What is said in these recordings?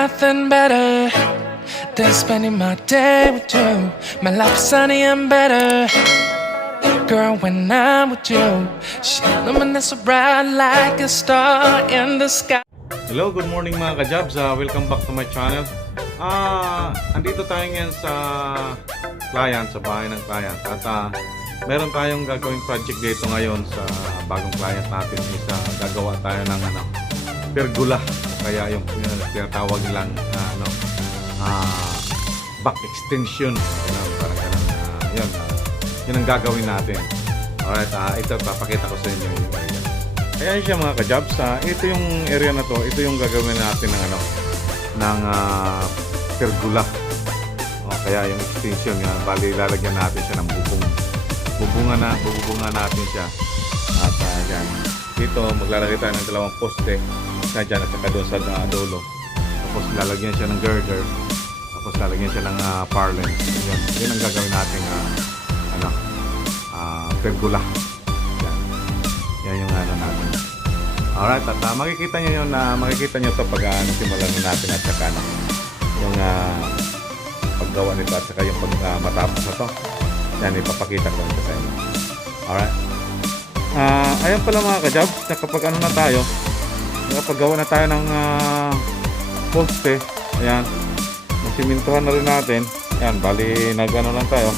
nothing better than spending my day with you. My life's sunny and better, girl, when I'm with you. She illuminates so bright like a star in the sky. Hello, good morning mga ka-jobs. Welcome back to my channel. Andito tayo ngayon sa client, sa bahay ng client. At meron tayong gagawing project dito ngayon sa bagong client natin. Gagawa tayo ng pergola. Kaya yung tinatawag nilang back extension. Parang ganun. Yun ang gagawin natin. Alright, ito papakita ko sa inyo yung area. Kaya siya mga ka-jobs, ito yung area na to, ito yung gagawin natin ng pergola. Kaya yung extension yan, bali lalagyan natin siya ng bubong. Bubungan natin siya. At yan. Dito maglalagay tayo ng dalawang poste na dyan at saka doon sa dulo. Tapos lalagyan siya ng girder. Tapos lalagyan siya ng parlance. Yun ang gagawin natin pergola. Yan yung natin. Alright, at makikita nyo yun, makikita nyo ito pag simulan natin at saka yung paggawa nito at saka yung matapos na to. Yan, ipapakita ko ito sa inyo. Alright. Ayan pala mga ka-jobs, kapag na tayo, nakapaggawa na tayo ng poste. Ayan, nasimintuhan na rin natin. Ayan, bali nag-ano lang tayo,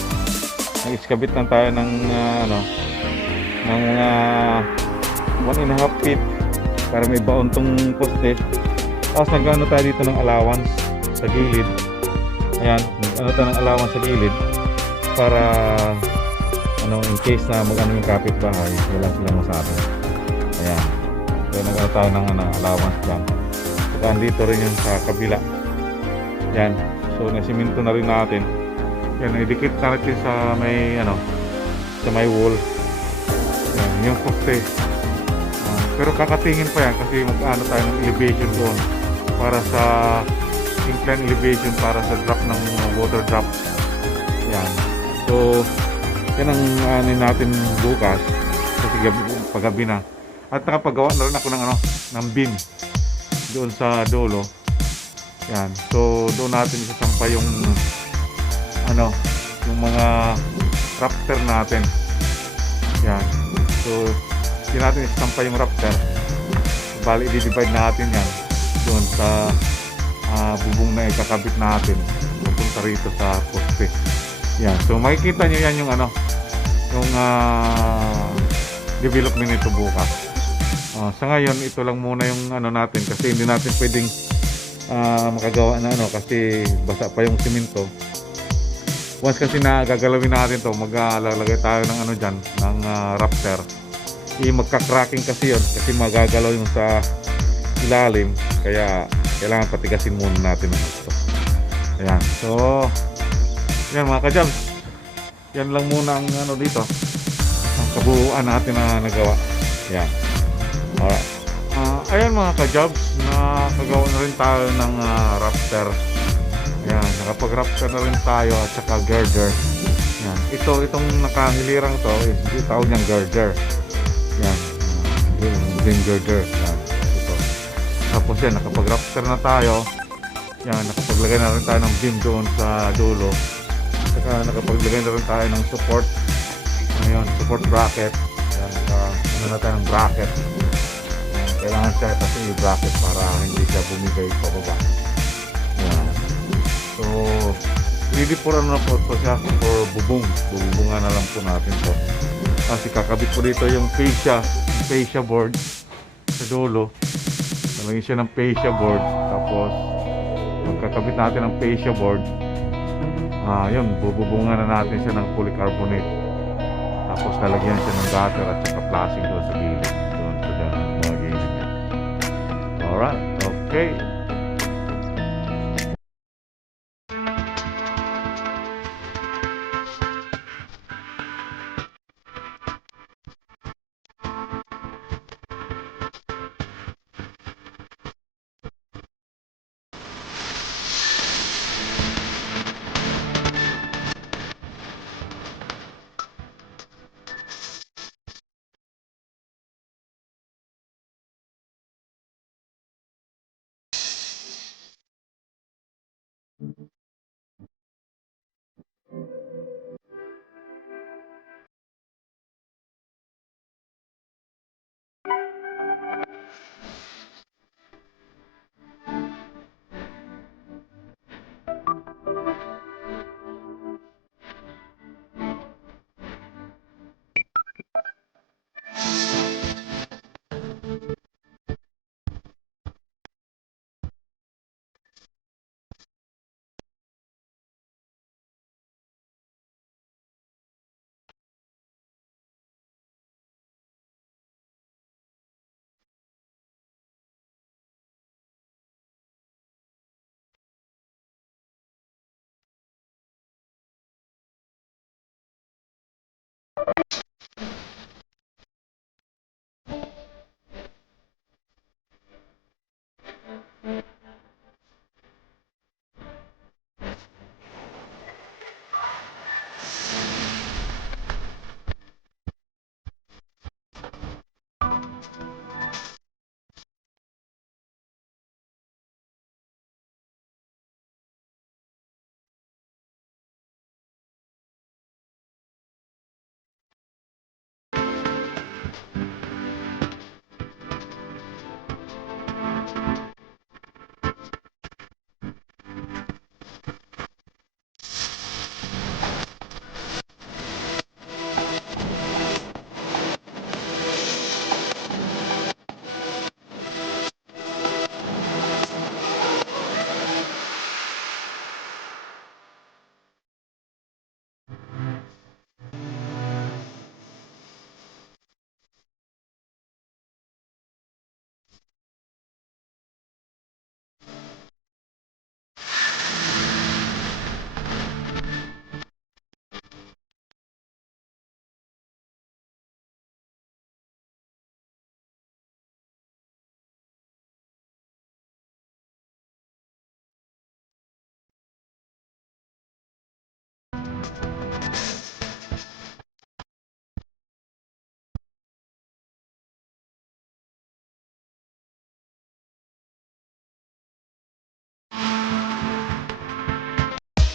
nag-excavate lang tayo ng ng 1.5 feet para may baon tong poste. Tapos nag-ano tayo dito ng allowance sa gilid. Ayan, nag-ano tayo ng allowance sa gilid para in case na mag-ano yung kapitbahay, wala silang masabi. Ayan, so nag-ano tayo ng allowance dyan. Saka dito rin yung sa kabila. Ayan, so nasiminto na rin natin. Ayan, idikit natin sa may sa may wall. Ayan, yung poste. Pero kakatingin pa yan kasi mag-ano tayo ng elevation doon para sa incline elevation para sa drop ng water drop. Yan. So yan ang natin bukas kasi paggabi na. At nakapagawa na rin ako ng beam doon sa dulo. Yan. So doon natin isasampa yung yung mga rafter natin. Yan. So hindi natin isasampa yung rafter. Bali i-divide natin yan doon sa bubong na ikakabit natin pupunta rito sa poste. Yan. So makikita nyo yan yung yung development nito bukas. Sa ngayon ito lang muna yung natin kasi hindi natin pwedeng makagawa na kasi basa pa yung simento. Once kasi na gagalawin natin to, maglalagay tayo ng dyan ng rafter. Magka-cracking kasi yun kasi magagalaw yung sa ilalim, kaya kailangan patigasin muna natin ng ito. Ayan, so yan mga ka-jobs, yan lang muna ang dito ang kabuuan natin na nagawa. Ayan, alright. Ayan mga ka-jobs, nakagawa na rin tayo ng rafter. Ayan, nakapag-rafter na rin tayo at saka girder. Ayan, itong nakahilirang to is tawag niyang girder. Yan, yung girder. Yan, ito. Tapos yan, nakapag-rafter na tayo. Yan, nakapaglagay na rin tayo ng beam doon sa dulo. Saka nakapaglagay na rin tayo ng support. Ngayon, support bracket. Yan, na tayo ng bracket. Yan, kailangan siya kasi yung bracket para hindi siya bumigay pababa. Yan. So, ready for na po siya for bubong. Bubungan na lang po natin to. Kasi kakabit po dito yung fascia board sa dulo. Nalagyan siya ng fascia board. Tapos magkakabit natin ng fascia board. Yun, bububungan na natin siya ng polycarbonate. Tapos lalagyan siya ng gutter at saka flashing doon sa gilid. Doon sa mga gilid niya. Alright, okay.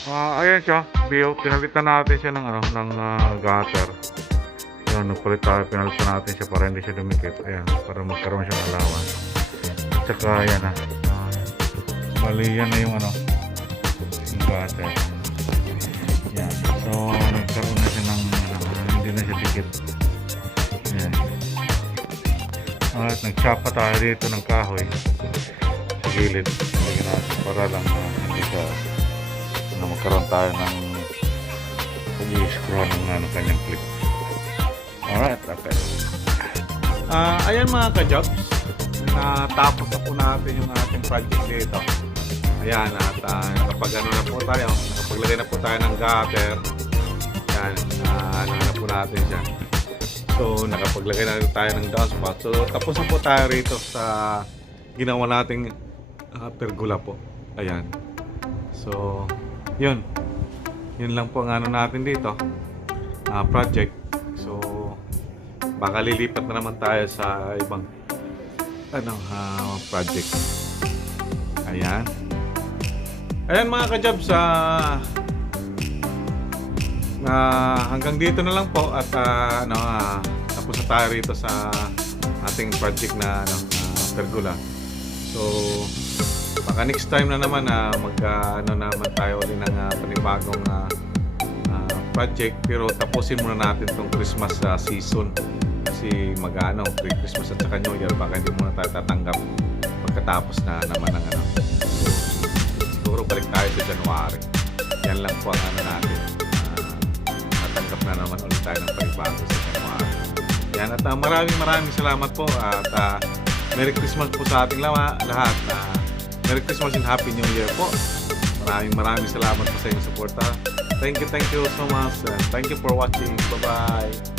Ayan siya, Bio. Pinalitan natin siya ng gutter. Ayan, nagpalit tayo, pinalitan natin siya para hindi siya dumikit. Ayan, para magkaroon siyang alawan. At saka, ayan bali yan na yung yung gutter. Ayan. So, nagkaroon na siya ng hindi na siya dikit. Ayan. At nagtsapa tayo dito ng kahoy sa gilid. Lagyan natin para lang hindi siya magkaroon tayo ng pag-i-screw ng kanyang clip. Alright, okay. Ayan mga ka-jobs, natapos na po natin yung ating project dito. Ayan, at nakapaglagay na po tayo ng gutter. Ayan, na po natin siya. So, nakapaglagay na tayo ng downspout. So, tapos na po tayo rito sa ginawa nating pergola po. Ayan. So, yun lang po ang natin dito, project. So baka lilipat na naman tayo sa ibang project. Ayan mga ka-jobs, hanggang dito na lang po at tapos na tayo rito sa ating project na pergola. So baka next time na naman naman tayo ulit ng panibagong project, pero tapusin muna natin tong Christmas season kasi pre-Christmas at saka New Year, baka hindi muna tayo tatanggap pagkatapos na naman ng so, siguro balik tayo sa January. Yan lang po ang natin, tatanggap na naman ulit tayo ng panibago sa January. Yan, at maraming salamat po at Merry Christmas po sa ating lahat. Merry Christmas and Happy New Year po. Maraming salamat po sa inyong suporta. Thank you so much. Thank you for watching. Bye-bye.